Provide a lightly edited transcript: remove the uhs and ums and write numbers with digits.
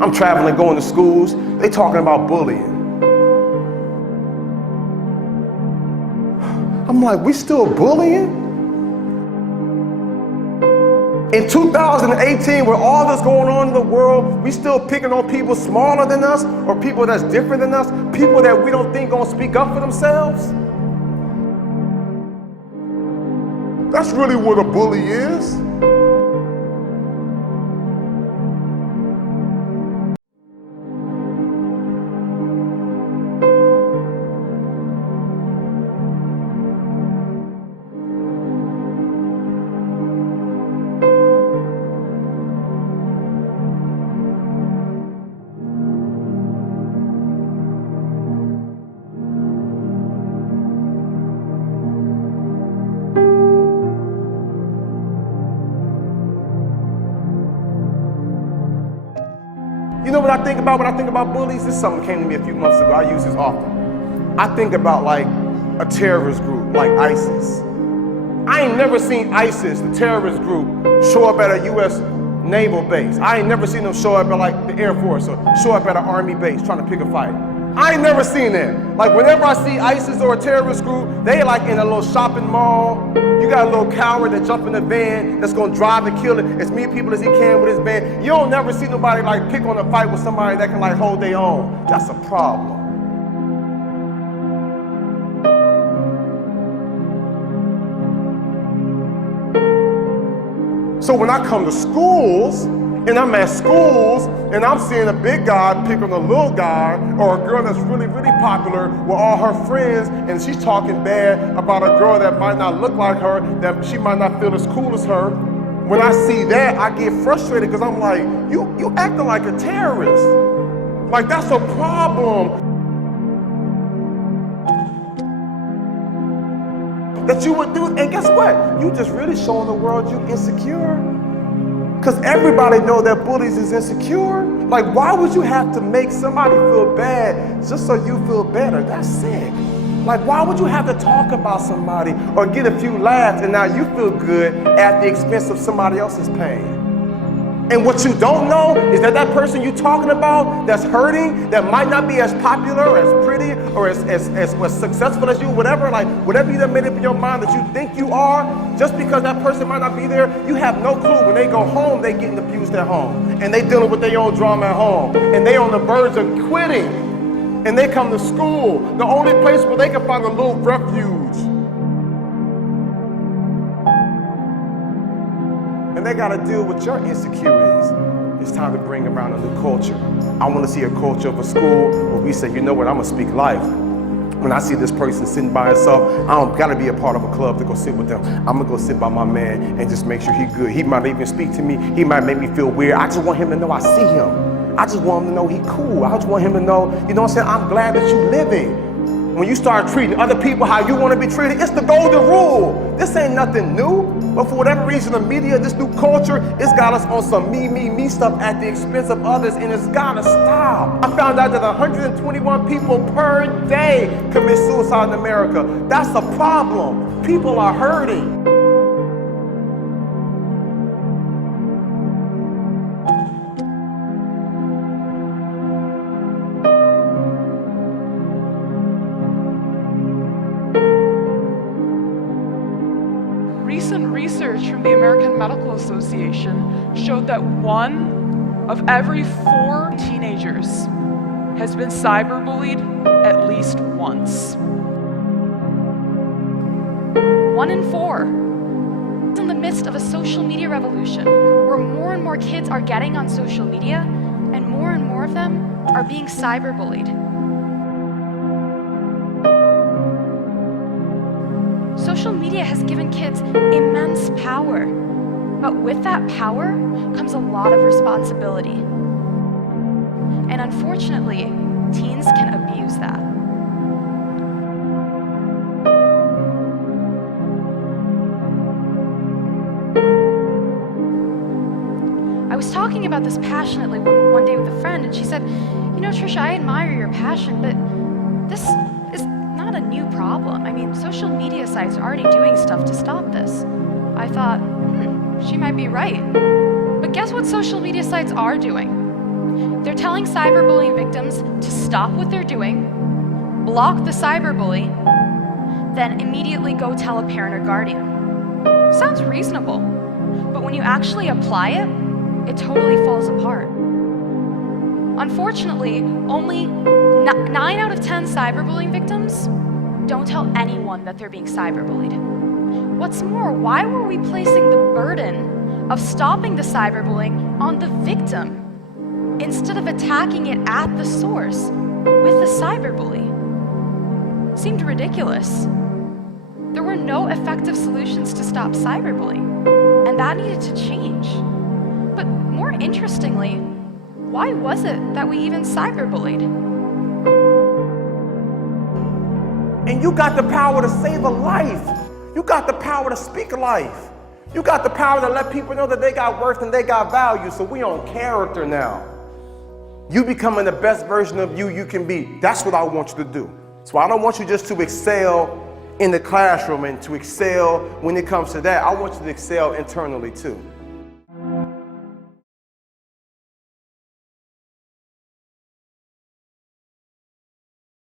I'm traveling, going to schools, they talking about bullying. I'm like, we still bullying? In 2018, with all that's going on in the world, we still picking on people smaller than us or people that's different than us, people that we don't think gonna speak up for themselves? That's really what a bully is. You know what I think about when I think about bullies? This something came to me a few months ago. I use this often. I think about like a terrorist group like ISIS. I ain't never seen ISIS, the terrorist group, show up at a U.S. naval base. I ain't never seen them show up at like the Air Force or show up at an Army base trying to pick a fight. I ain't never seen that. Like whenever I see ISIS or a terrorist group, they like in a little shopping mall. You got a little coward that jump in the van that's gonna drive and kill as many people as he can with his van. You don't never see nobody like pick on a fight with somebody that can like hold their own. That's a problem. So when I come to schools, and I'm at schools, and I'm seeing a big guy pick on a little guy, or a girl that's really, really popular with all her friends, and she's talking bad about a girl that might not look like her, that she might not feel as cool as her. When I see that, I get frustrated because I'm like, you acting like a terrorist. Like, that's a problem. That you would do, and guess what? You just really showing the world you insecure. Because everybody know that bullies is insecure. Like, why would you have to make somebody feel bad just so you feel better? That's sick. Like, why would you have to talk about somebody or get a few laughs and now you feel good at the expense of somebody else's pain? And what you don't know is that that person you're talking about that's hurting, that might not be as popular, or as pretty, or as successful as you, whatever you done made up in your mind that you think you are, just because that person might not be there, you have no clue. When they go home, they getting abused at home. And they dealing with their own drama at home. And they on the verge of quitting. And they come to school, the only place where they can find a little refuge. And they gotta deal with your insecurities. It's time to bring around a new culture. I wanna see a culture of a school where we say, you know what, I'm gonna speak life. When I see this person sitting by himself, I don't gotta be a part of a club to go sit with them. I'm gonna go sit by my man and just make sure he's good. He might even speak to me, he might make me feel weird. I just want him to know I see him. I just want him to know he's cool. I just want him to know, you know what I'm saying, I'm glad that you're living. When you start treating other people how you want to be treated, it's the golden rule. This ain't nothing new, but for whatever reason, the media, this new culture, it's got us on some me stuff at the expense of others, and it's gotta stop. I found out that 121 people per day commit suicide in America. That's a problem. People are hurting. Recent research from the American Medical Association showed that 1 of every 4 teenagers has been cyberbullied at least once. 1 in 4. In the midst of a social media revolution, where more and more kids are getting on social media, and more of them are being cyberbullied. Social media has given kids immense power, but with that power comes a lot of responsibility. And unfortunately, teens can abuse that. I was talking about this passionately one day with a friend, and she said, you know, Trisha, I admire your passion, but this is not a new problem. I mean, social media sites are already doing stuff to stop this. I thought, she might be right. But guess what social media sites are doing? They're telling cyberbullying victims to stop what they're doing, block the cyberbully, then immediately go tell a parent or guardian. Sounds reasonable, but when you actually apply it, it totally falls apart. Unfortunately, only 9 out of 10 cyberbullying victims don't tell anyone that they're being cyberbullied. What's more, why were we placing the burden of stopping the cyberbullying on the victim instead of attacking it at the source with the cyberbully? Seemed ridiculous. There were no effective solutions to stop cyberbullying, and that needed to change. But more interestingly, why was it that we even cyberbullied? And you got the power to save a life. You got the power to speak a life. You got the power to let people know that they got worth and they got value. So we on character now. You becoming the best version of you can be. That's what I want you to do. So I don't want you just to excel in the classroom and to excel when it comes to that. I want you to excel internally too.